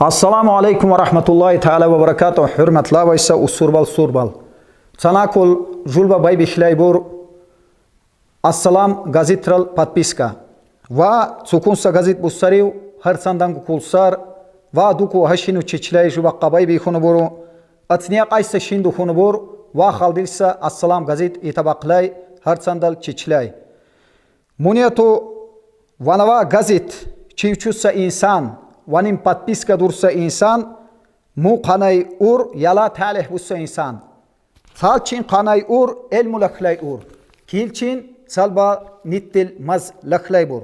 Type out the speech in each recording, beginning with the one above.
Assalamu alaikum wa rahmatullahi ta'ala wa barakatuh. Hürmetli ve ise usurbal. Canakul julba bay bişlay bur. Assalam gazitral подписка. Va sukunsa gazit busariv har sandan kulsar va duku hashinu çiçlay juba qabay bi khunu buru. Atniya qaysa shindu khunu bur va khaldilsa assalam gazit itabaqlay har sandal çiçlay. Muniyato vanava gazit çivçusa insan vanin подписка dursa insan mu qanay ur yala talih bussa insan salçin qanay ur el mulaklay ur kilçin salba nittil maz laklay bur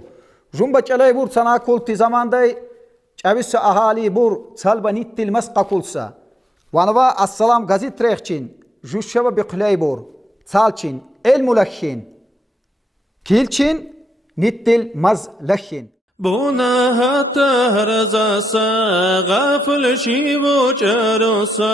jumba çalay bur sana kulti zamanday çavisa ahali bur salba nittil maz qakulsa vanava assalam gazit rexçin juşşava biqlay bur salçin el mulakhin kilçin nittil maz lakhin Buna hatta razasa gafil şivu çarosa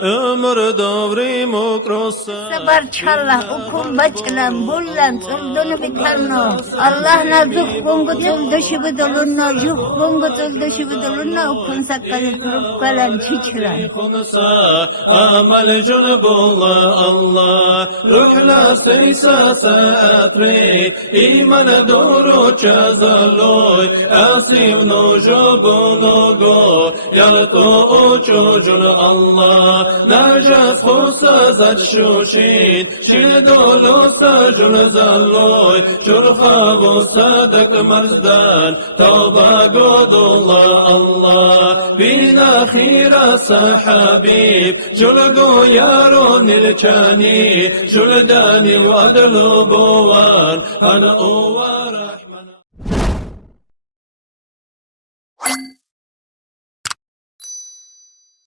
ömür davri mukrosa Sabar çalla ukum başlam bullan turdunu bitarno Allah nazuk bungutul dışı bidolunna juh bungutul dışı bidolunna ukun sakkalı kurup kalan çiçran Konsa amal cunubulla Allah ruhla seysa saatri iman doğru çazaloy Asim nojo bologo yarto çocuğun Allah Najas kosa zaçşuşin şil dolu sacun zalloy Çurha vosadak marzdan tavba godullah Allah Bin ahira sahabib Julgo yaron ilçani Şuldani vadlu bovan An ova